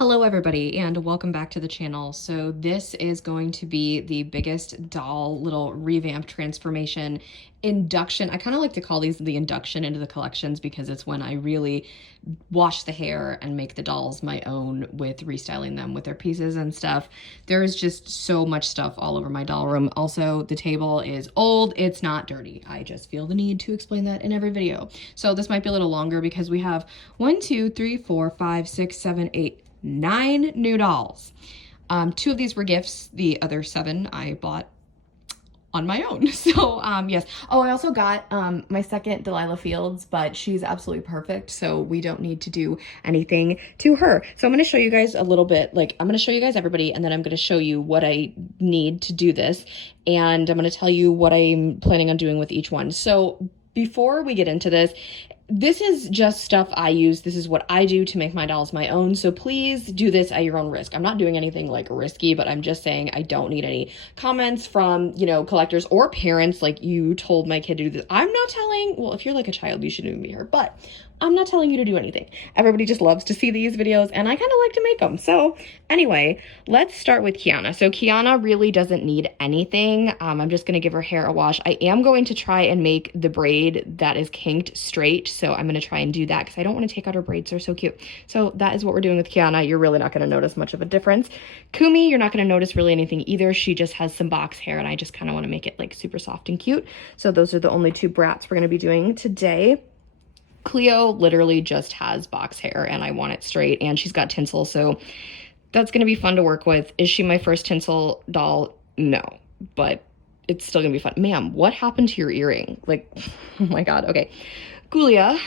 Hello everybody and welcome back to the channel. So this is going to be the biggest doll little revamp transformation induction. I kind of like to call these the induction into the collections because it's when I really wash the hair and make the dolls my own with restyling them with their pieces and stuff. There's just so much stuff all over my doll room. Also, the table is old, it's not dirty. I just feel the need to explain that in every video. So this might be a little longer because we have 1, 2, 3, 4, 5, 6, 7, 8, 9 new dolls. 2 of these were gifts. The other 7 I bought on my own. So yes. Oh, I also got my second Delilah Fields, but she's absolutely perfect, so we don't need to do anything to her. So I'm going to show you guys a little bit, like I'm going to show you guys everybody, and then I'm going to show you what I need to do this, and I'm going to tell you what I'm planning on doing with each one. So before we get into this, this is just stuff I use. This is what I do to make my dolls my own. So please do this at your own risk. I'm not doing anything like risky, but I'm just saying I don't need any comments from, you know, collectors or parents like you told my kid to do this. I'm not telling, well, if you're like a child, you shouldn't even be here, but I'm not telling you to do anything. Everybody just loves to see these videos and I kind of like to make them. So anyway, let's start with Kiana. So Kiana really doesn't need anything. I'm just going to give her hair a wash. I am going to try and make the braid that is kinked straight. So I'm going to try and do that because I don't want to take out her braids. They're so cute. So that is what we're doing with Kiana. You're really not going to notice much of a difference. Kumi, you're not going to notice really anything either. She just has some box hair and I just kind of want to make it like super soft and cute. So those are the only 2 Bratz we're going to be doing today. Cleo literally just has box hair and I want it straight, and she's got tinsel, so that's going to be fun to work with. Is she my first tinsel doll? No, but it's still going to be fun. Ma'am, what happened to your earring? Like, oh my God. Okay. Gulia,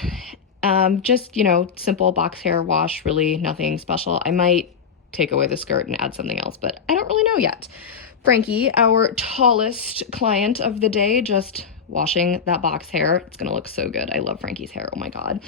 just, you know, simple box hair wash, really nothing special. I might take away the skirt and add something else, but I don't really know yet. Frankie, our tallest client of the day, just washing that box hair. It's gonna look so good. I love Frankie's hair. Oh my God.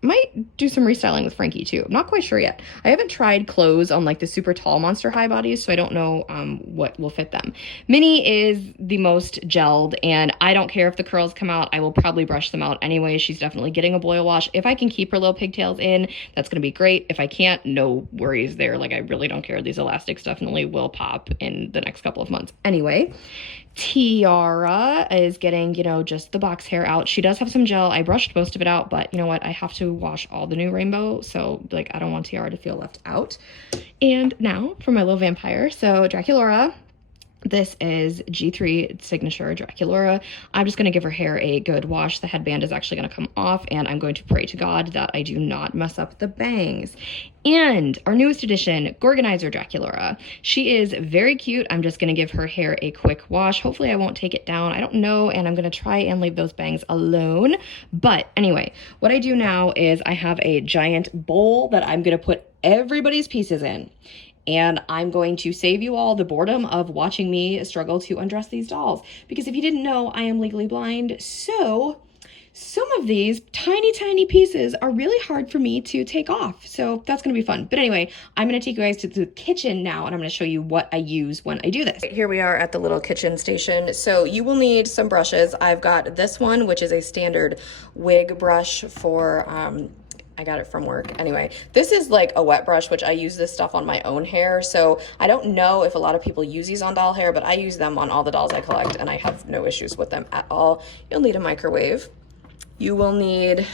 Might do some restyling with Frankie too. I'm not quite sure yet. I haven't tried clothes on like the super tall monster high bodies, so I don't know what will fit them. Minnie is the most gelled, and I don't care if the curls come out. I will probably brush them out anyway. She's definitely getting a boil wash. If I can keep her little pigtails in, that's gonna be great. If I can't, no worries there. Like, I really don't care. These elastics definitely will pop in the next couple of months. Anyway, Tiara is getting, you know, just the box hair out. She does have some gel. I brushed most of it out, but you know what? I have to wash all the new rainbow, so like I don't want Tiara to feel left out. And now for my little vampire. So Draculaura. This is G3 signature Draculaura. I'm just going to give her hair a good wash. The headband is actually going to come off, and I'm going to pray to God that I do not mess up the bangs. And our newest addition, Gorganizer Draculaura. She is very cute. I'm just going to give her hair a quick wash. Hopefully I won't take it down. I don't know, and I'm going to try and leave those bangs alone. But anyway, what I do now is I have a giant bowl that I'm going to put everybody's pieces in. And I'm going to save you all the boredom of watching me struggle to undress these dolls. Because if you didn't know, I am legally blind. So some of these tiny pieces are really hard for me to take off. So that's going to be fun. But anyway, I'm going to take you guys to the kitchen now, and I'm going to show you what I use when I do this. Here we are at the little kitchen station. So you will need some brushes. I've got this one, which is a standard wig brush for, I got it from work. Anyway, this is like a wet brush, which I use this stuff on my own hair. So I don't know if a lot of people use these on doll hair, but I use them on all the dolls I collect and I have no issues with them at all. You'll need a microwave. You will need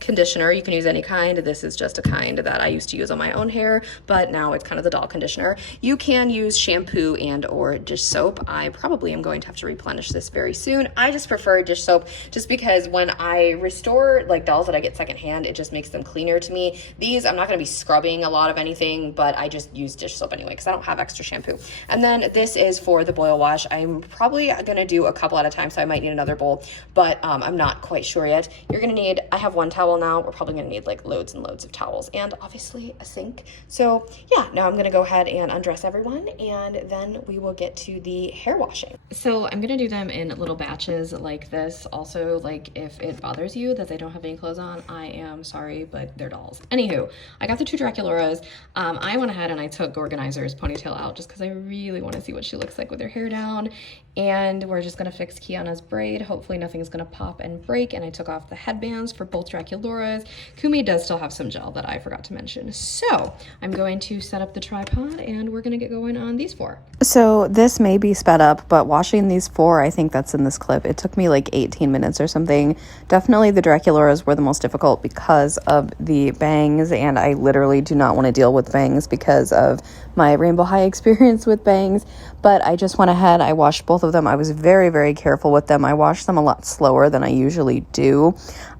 conditioner. You can use any kind. This is just a kind that I used to use on my own hair, but now it's kind of the doll conditioner. You can use shampoo and or dish soap. I probably am going to have to replenish this very soon. I just prefer dish soap just because when I restore like dolls that I get secondhand, it just makes them cleaner to me. These, I'm not going to be scrubbing a lot of anything, but I just use dish soap anyway because I don't have extra shampoo. And then this is for the boil wash. I'm probably going to do a couple at a time, so I might need another bowl, but I'm not quite sure yet. You're going to need, I have 1 towel now. We're probably going to need like loads and loads of towels and obviously a sink. So yeah, now I'm going to go ahead and undress everyone, and then we will get to the hair washing. So I'm going to do them in little batches like this. Also, like if it bothers you that they don't have any clothes on, I am sorry, but they're dolls. Anywho, I got the 2 Draculauras. I went ahead and I took Gorganizer's ponytail out just because I really want to see what she looks like with her hair down. And we're just going to fix Kiana's braid. Hopefully nothing's going to pop and break. And I took off have the headbands for both Draculauras. Kumi does still have some gel that I forgot to mention. So I'm going to set up the tripod and we're gonna get going on these 4. So this may be sped up, but washing these 4, I think that's in this clip, it took me like 18 minutes or something. Definitely the Draculauras were the most difficult because of the bangs, and I literally do not want to deal with bangs because of my Rainbow High experience with bangs. But I just went ahead, I washed both of them. I was very, very careful with them. I washed them a lot slower than I usually do.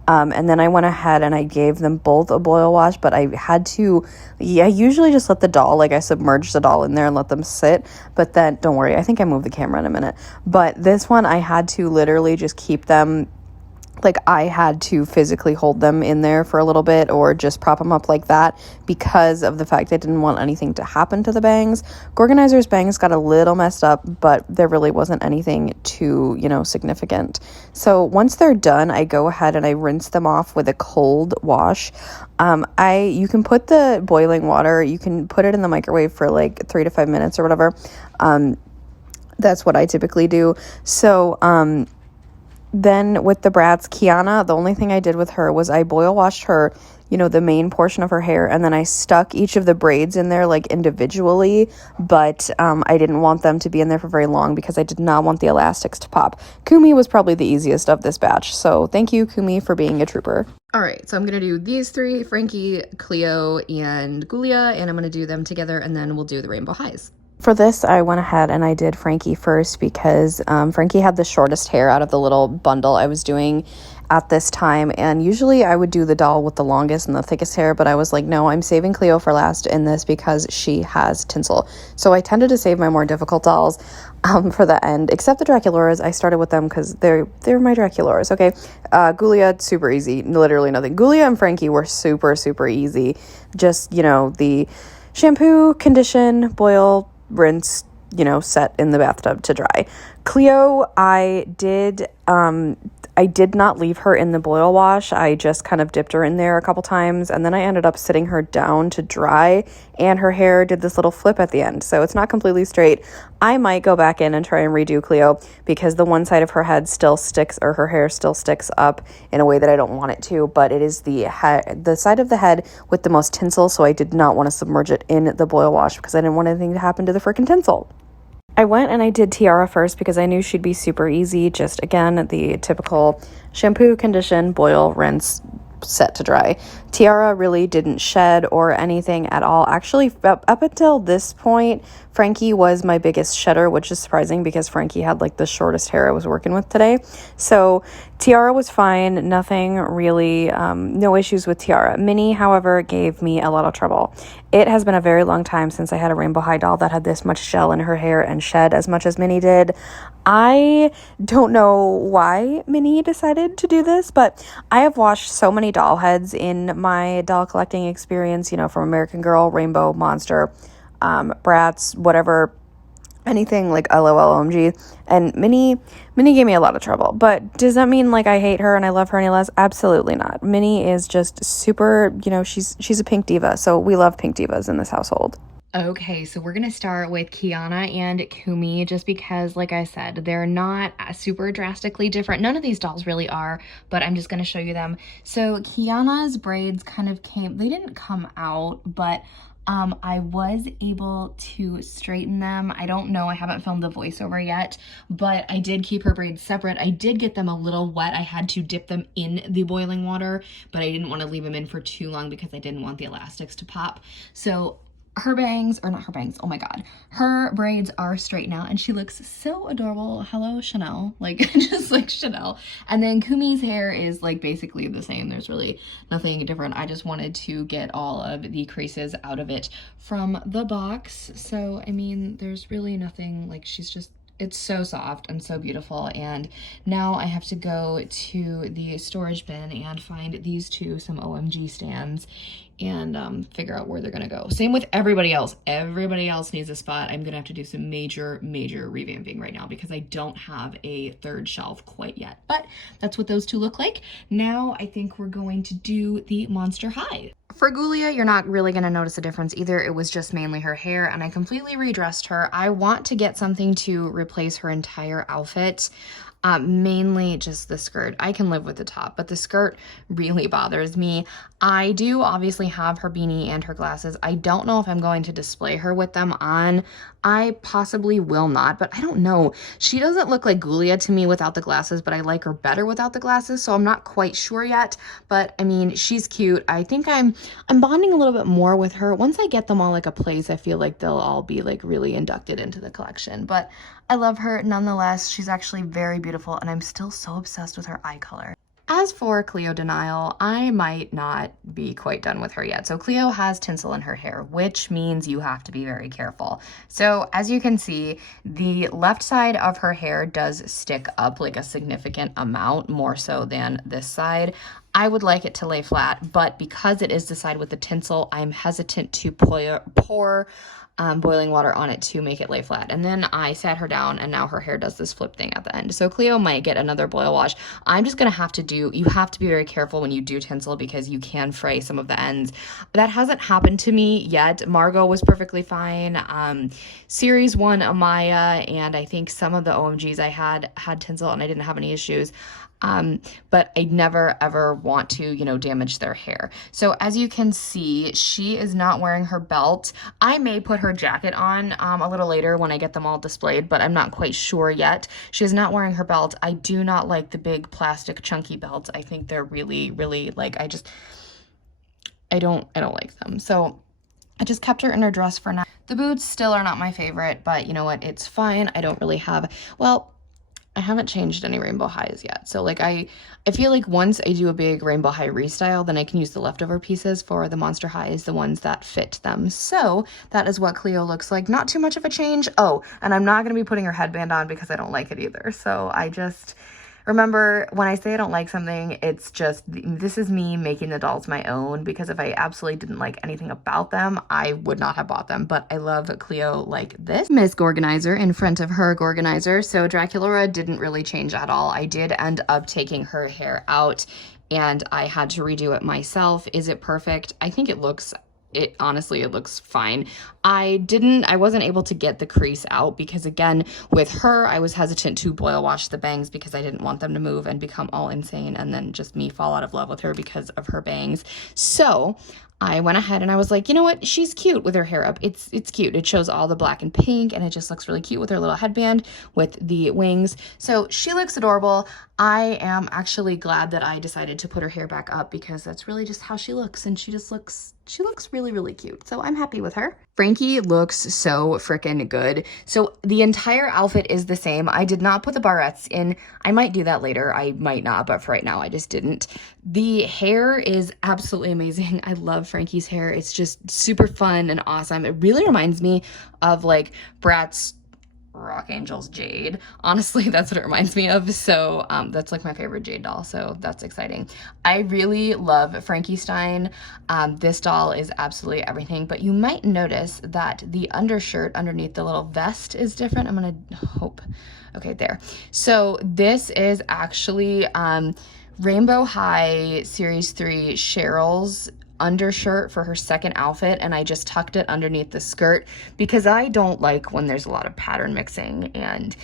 And then I went ahead and I gave them both a boil wash, but I had to, I usually just let the doll, like I submerge the doll in there and let them sit, but then, don't worry, I think I moved the camera in a minute, but this one I had to literally just keep them, like I had to physically hold them in there for a little bit or just prop them up like that because of the fact I didn't want anything to happen to the bangs. Gorgonizer's bangs got a little messed up, but there really wasn't anything too, significant. So once they're done, I go ahead and I rinse them off with a cold wash. You can put the boiling water, you can put it in the microwave for like 3 to 5 minutes or whatever. That's what I typically do. So, then with the Bratz, Kiana, the only thing I did with her was I boil washed her, the main portion of her hair, and then I stuck each of the braids in there like individually, but I didn't want them to be in there for very long because I did not want the elastics to pop. Kumi was probably the easiest of this batch, so thank you, Kumi, for being a trooper. All right, so I'm gonna do these 3, Frankie, Cleo, and Gulia, and I'm gonna do them together, and then we'll do the Rainbow Highs. For this, I went ahead and I did Frankie first because Frankie had the shortest hair out of the little bundle I was doing at this time. And usually I would do the doll with the longest and the thickest hair, but I was like, no, I'm saving Cleo for last in this because she has tinsel. So I tended to save my more difficult dolls for the end, except the Draculauras. I started with them because they're my Draculauras, okay? Gulia, super easy, literally nothing. Gulia and Frankie were super, super easy. Just, the shampoo, condition, boil, rinse, set in the bathtub to dry. Cleo, I did not leave her in the boil wash. I just kind of dipped her in there a couple times, and then I ended up sitting her down to dry, and her hair did this little flip at the end, so it's not completely straight. I might go back in and try and redo Cleo because the one side of her head still sticks, or her hair still sticks up in a way that I don't want it to, but it is the side of the head with the most tinsel, so I did not want to submerge it in the boil wash because I didn't want anything to happen to the freaking tinsel. I went and I did Tiara first because I knew she'd be super easy. Just, again, the typical shampoo, condition, boil, rinse, set to dry. Tiara really didn't shed or anything at all. Actually, up until this point, Frankie was my biggest shedder, which is surprising because Frankie had like the shortest hair I was working with today. So Tiara was fine. Nothing really, no issues with Tiara. Minnie, however, gave me a lot of trouble. It has been a very long time since I had a Rainbow High doll that had this much gel in her hair and shed as much as Minnie did. I don't know why Minnie decided to do this, but I have washed so many doll heads in my doll collecting experience, from American Girl, Rainbow, Monster, Bratz, whatever, anything like LOL OMG, and Minnie gave me a lot of trouble. But does that mean like I hate her and I love her any less? Absolutely not. Minnie is just super, she's a pink diva, so we love pink divas in this household. Okay, so we're gonna start with Kiana and Kumi just because, like I said, they're not super drastically different. None of these dolls really are, but I'm just gonna show you them. So Kiana's braids kind of they didn't come out, but I was able to straighten them. I don't know, I haven't filmed the voiceover yet, but I did keep her braids separate. I did get them a little wet. I had to dip them in the boiling water, but I didn't want to leave them in for too long because I didn't want the elastics to pop. So her bangs, or not her bangs, oh my god, her braids are straight now and she looks so adorable. Hello Chanel, like just like Chanel. And then Kumi's hair is like basically the same. There's really nothing different. I just wanted to get all of the creases out of it from the box. So I mean, there's really nothing, like she's just, it's so soft and so beautiful. And now I have to go to the storage bin and find these two, some OMG stands, and figure out where they're gonna go. Same with everybody else. Everybody else needs a spot. I'm gonna have to do some major revamping right now because I don't have a third shelf quite yet. But that's what those two look like. Now I think we're going to do the Monster High. For Gulia, you're not really going to notice a difference either. It was just mainly her hair, and I completely redressed her. I want to get something to replace her entire outfit. Mainly just the skirt. I can live with the top, but the skirt really bothers me. I do obviously have her beanie and her glasses. I don't know if I'm going to display her with them on. I possibly will not, but I don't know. She doesn't look like Gulia to me without the glasses, but I like her better without the glasses, so I'm not quite sure yet. But I mean, she's cute. I think I'm bonding a little bit more with her. Once I get them all like a place, I feel like they'll all be like really inducted into the collection. But I love her nonetheless. She's actually very beautiful, and I'm still so obsessed with her eye color. As for Cleo Denial, I might not be quite done with her yet. So Cleo has tinsel in her hair, which means you have to be very careful. So as you can see, the left side of her hair does stick up like a significant amount, more so than this side. I would like it to lay flat, but because it is the side with the tinsel, I'm hesitant to pour boiling water on it to make it lay flat. And then I sat her down, and now her hair does this flip thing at the end. So Cleo might get another boil wash. I'm just gonna have to you have to be very careful when you do tinsel because you can fray some of the ends. That hasn't happened to me yet. Margot was perfectly fine. Series 1 Amaya, and I think some of the OMGs I had tinsel and I didn't have any issues. But I never ever want to, damage their hair. So as you can see, she is not wearing her belt. I may put her jacket on a little later when I get them all displayed, but I'm not quite sure yet. She is not wearing her belt. I do not like the big plastic chunky belts. I think they're really, really like, I don't like them. So I just kept her in her dress for now. The boots still are not my favorite, but you know what? It's fine. I don't really have, well, I haven't changed any rainbow highs yet. So like I feel like once I do a big rainbow high restyle, then I can use the leftover pieces for the monster highs, the ones that fit them. So that is what Cleo looks like. Not too much of a change. Oh, and I'm not going to be putting her headband on because I don't like it either. So I just remember, when I say I don't like something, it's just, this is me making the dolls my own, because if I absolutely didn't like anything about them, I would not have bought them. But I love Cleo like this. Miss Gorganizer in front of her Gorganizer. So Draculaura didn't really change at all. I did end up taking her hair out and I had to redo it myself. Is it perfect? I think it looks honestly, it looks fine. I wasn't able to get the crease out because, again, with her, I was hesitant to boil wash the bangs because I didn't want them to move and become all insane and then just me fall out of love with her because of her bangs. So I went ahead and I was like, you know what? She's cute with her hair up. It's cute. It shows all the black and pink, and it just looks really cute with her little headband with the wings. So she looks adorable. I am actually glad that I decided to put her hair back up because that's really just how she looks, and she looks really, really cute. So I'm happy with her. Frankie looks so freaking good. So the entire outfit is the same. I did not put the barrettes in. I might do that later. I might not, but for right now, I just didn't. The hair is absolutely amazing. I love Frankie's hair. It's just super fun and awesome. It really reminds me of like Bratz Rock Angel's Jade. Honestly, that's what it reminds me of. So that's like my favorite Jade doll, so that's exciting. I really love Frankie Stein. This doll is absolutely everything, but you might notice that the undershirt underneath the little vest is different. I'm gonna hope. Okay, there. So this is actually Rainbow High Series 3 Cheryl's undershirt for her second outfit, and I just tucked it underneath the skirt because I don't like when there's a lot of pattern mixing. And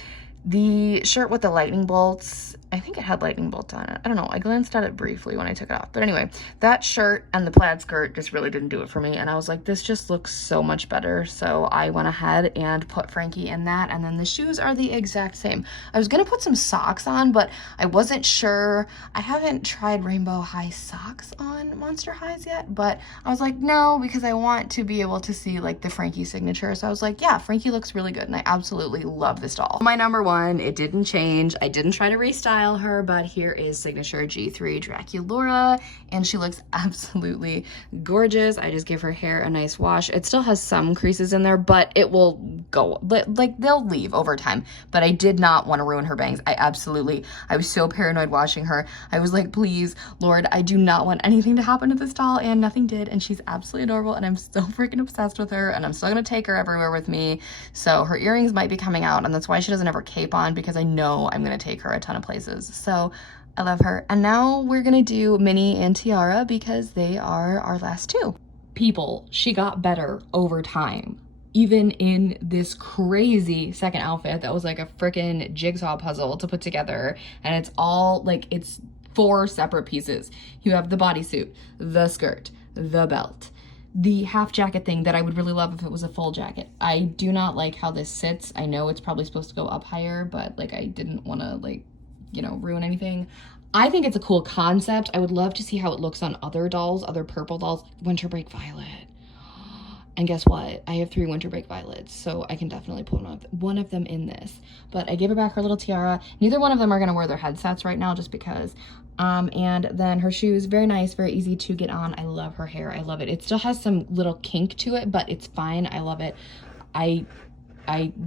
the shirt with the lightning bolts, I think it had lightning bolts on it. I don't know. I glanced at it briefly when I took it off. But anyway, that shirt and the plaid skirt just really didn't do it for me. And I was like, this just looks so much better. So I went ahead and put Frankie in that. And then the shoes are the exact same. I was going to put some socks on, but I wasn't sure. I haven't tried Rainbow High socks on Monster Highs yet. But I was like, no, because I want to be able to see like the Frankie signature. So I was like, yeah, Frankie looks really good. And I absolutely love this doll. My number one, it didn't change. I didn't try to restyle her, but here is signature G3 Draculaura, and she looks absolutely gorgeous. I just gave her hair a nice wash. It still has some creases in there, but it will go, like they'll leave over time. But I did not want to ruin her bangs. I was so paranoid washing her. I was like, please, Lord, I do not want anything to happen to this doll, and nothing did, and she's absolutely adorable, and I'm so freaking obsessed with her, and I'm still gonna take her everywhere with me. So her earrings might be coming out, and that's why she doesn't have her cape on, because I know I'm gonna take her a ton of places. So I love her. And now we're gonna do Minnie and Tiara because they are our last two. People, she got better over time. even in this crazy second outfit that was like a freaking jigsaw puzzle to put together. And it's all like, it's 4 separate pieces. You have the bodysuit, the skirt, the belt, the half jacket thing that I would really love if it was a full jacket. I do not like how this sits. I know it's probably supposed to go up higher, but like I didn't want to like, you know, ruin anything. I think it's a cool concept. I would love to see how it looks on other dolls, other purple dolls. Winter Break Violet. And guess what? I have 3 Winter Break Violets, so I can definitely put one of them in this. But I gave her back her little tiara. Neither one of them are gonna wear their headsets right now just because. And then her shoes, very nice, very easy to get on. I love her hair, I love it. It still has some little kink to it, but it's fine, I love it. I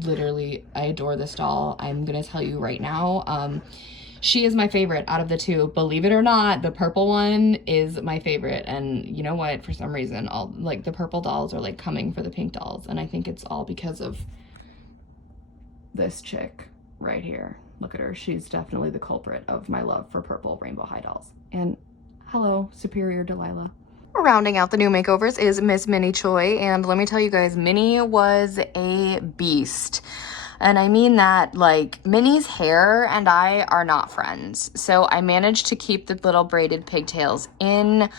literally, I adore this doll. I'm gonna tell you right now. She is my favorite out of the 2. Believe it or not, the purple one is my favorite. And you know what? For some reason, all like the purple dolls are like coming for the pink dolls. And I think it's all because of this chick right here. Look at her. She's definitely the culprit of my love for purple rainbow high dolls. And hello, Superior Delilah. Rounding out the new makeovers is Miss Minnie Choi. And let me tell you guys, Minnie was a beast. And I mean that, like, Minnie's hair and I are not friends. So I managed to keep the little braided pigtails in.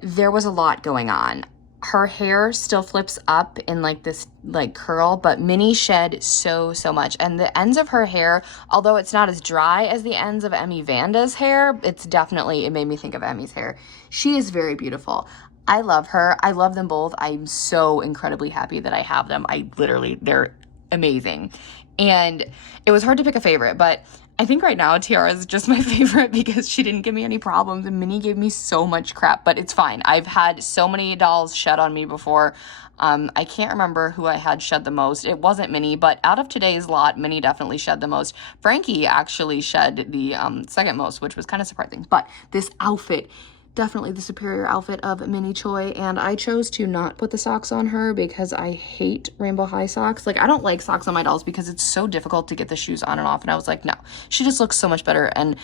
There was a lot going on. Her hair still flips up in like this like curl, but Minnie shed so much. And the ends of her hair, although it's not as dry as the ends of Emmy Vanda's hair, it's definitely, it made me think of Emmy's hair. She is very beautiful. I love her. I love them both. I'm so incredibly happy that I have them. They're amazing. And it was hard to pick a favorite, but I think right now Tiara is just my favorite because she didn't give me any problems and Minnie gave me so much crap, but it's fine. I've had so many dolls shed on me before. I can't remember who I had shed the most. It wasn't Minnie, but out of today's lot, Minnie definitely shed the most. Frankie actually shed the second most, which was kind of surprising. But this outfit, definitely the superior outfit of Minnie Choi, and I chose to not put the socks on her because I hate rainbow high socks. Like, I don't like socks on my dolls because it's so difficult to get the shoes on and off, and I was like, no, she just looks so much better, and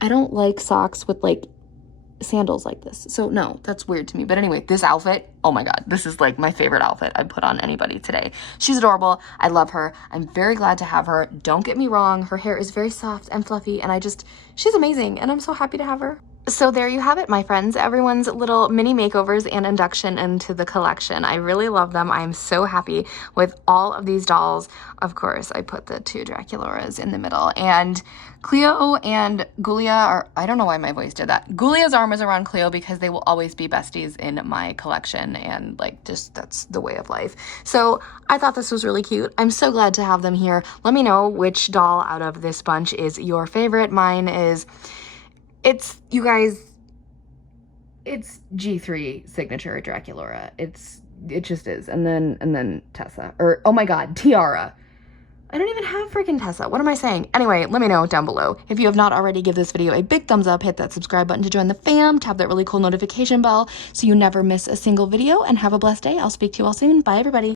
I don't like socks with like sandals like this, so no, that's weird to me. But anyway, this outfit, oh my god, this is like my favorite outfit I'd put on anybody today. She's adorable. I love her. I'm very glad to have her. Don't get me wrong, her hair is very soft and fluffy, and she's amazing, and I'm so happy to have her. So there you have it, my friends, everyone's little mini makeovers and induction into the collection. I really love them. I'm so happy with all of these dolls. Of course, I put the 2 Draculauras in the middle, and Cleo and Gulia are, I don't know why my voice did that. Gulia's arm is around Cleo because they will always be besties in my collection, and like, just, that's the way of life. So I thought this was really cute. I'm so glad to have them here. Let me know which doll out of this bunch is your favorite. Mine is, you guys, it's G3 signature Draculaura. It just is. And then Tessa, or oh my god, Tiara. I don't even have freaking Tessa. What am I saying? Anyway, let me know down below. If you have not already, give this video a big thumbs up, hit that subscribe button to join the fam, tap that really cool notification bell so you never miss a single video, and have a blessed day. I'll speak to you all soon. Bye everybody.